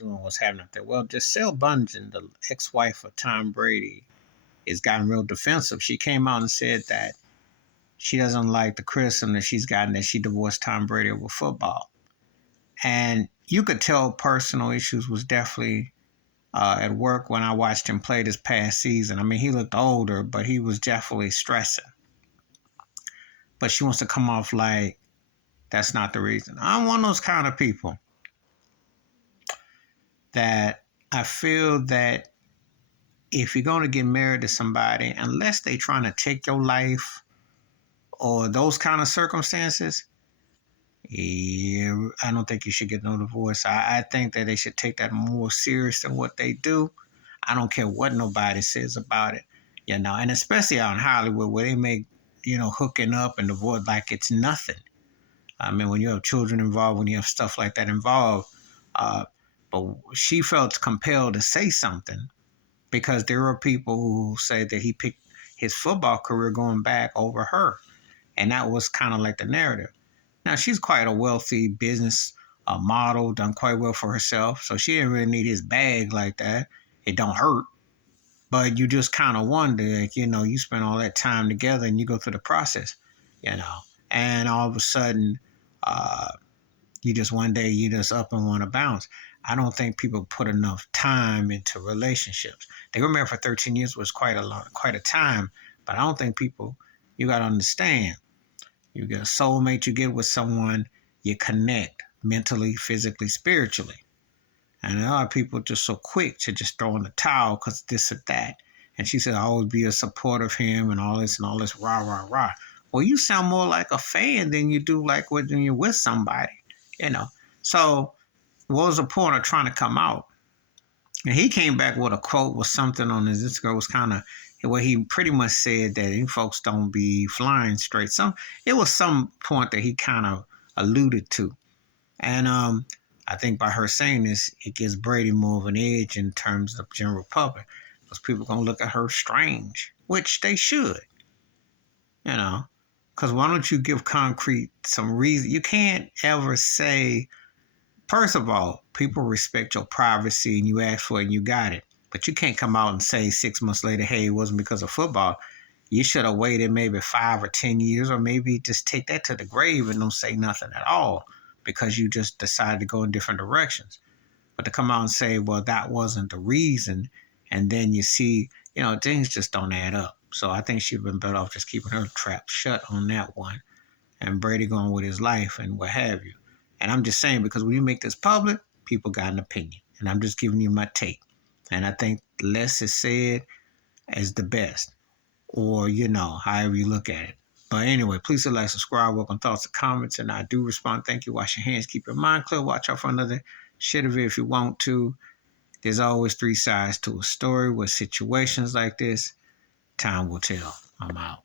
doing, what's happening up there. Well, Giselle Bundchen, the ex-wife of Tom Brady, has gotten real defensive. She came out and said that she doesn't like the criticism that she's gotten that she divorced Tom Brady over football. And you could tell personal issues was definitely at work when I watched him play this past season. I mean, he looked older, but he was definitely stressing. But she wants to come off like that's not the reason. I'm one of those kind of people that I feel that if you're going to get married to somebody, unless they're trying to take your life or those kind of circumstances, yeah, I don't think you should get no divorce. I think that they should take that more serious than what they do. I don't care what nobody says about it, and especially out in Hollywood where they make, hooking up and divorce like it's nothing. I mean, when you have children involved, when you have stuff like that involved, but she felt compelled to say something because there are people who say that he picked his football career going back over her. And that was kind of like the narrative. Now, she's quite a wealthy business model, done quite well for herself. So she didn't really need his bag like that. It don't hurt. But you just kind of wonder, like, you spend all that time together and you go through the process, and all of a sudden, you just one day you just up and want to bounce. I don't think people put enough time into relationships. They were married for 13 years, was quite a time, but I don't think people. You got to understand. You get a soulmate. You get with someone. You connect mentally, physically, spiritually. And a lot of people just so quick to just throw in the towel because this or that. And she said, "I always be a supporter of him and all this rah rah rah." Well, you sound more like a fan than you do like when you're with somebody. So what was the point of trying to come out? And he came back with a quote with something on his Instagram. Was kind of where he pretty much said that you folks don't be flying straight. It was some point that he kind of alluded to. And I think by her saying this, it gives Brady more of an edge in terms of the general public. Because people are going to look at her strange, which they should. Because why don't you give concrete some reason? You can't ever say, first of all, people respect your privacy and you ask for it and you got it. But you can't come out and say 6 months later, hey, it wasn't because of football. You should have waited maybe 5 or 10 years, or maybe just take that to the grave and don't say nothing at all because you just decided to go in different directions. But to come out and say, well, that wasn't the reason, and then you see, things just don't add up. So I think she'd been better off just keeping her trap shut on that one and Brady going with his life and what have you. And I'm just saying, because when you make this public, people got an opinion. And I'm just giving you my take. And I think less is said is the best. Or, however you look at it. But anyway, please like, subscribe, welcome thoughts and comments. And I do respond. Thank you. Wash your hands. Keep your mind clear. Watch out for another shit of it if you want to. There's always 3 sides to a story with situations like this. Time will tell. I'm out.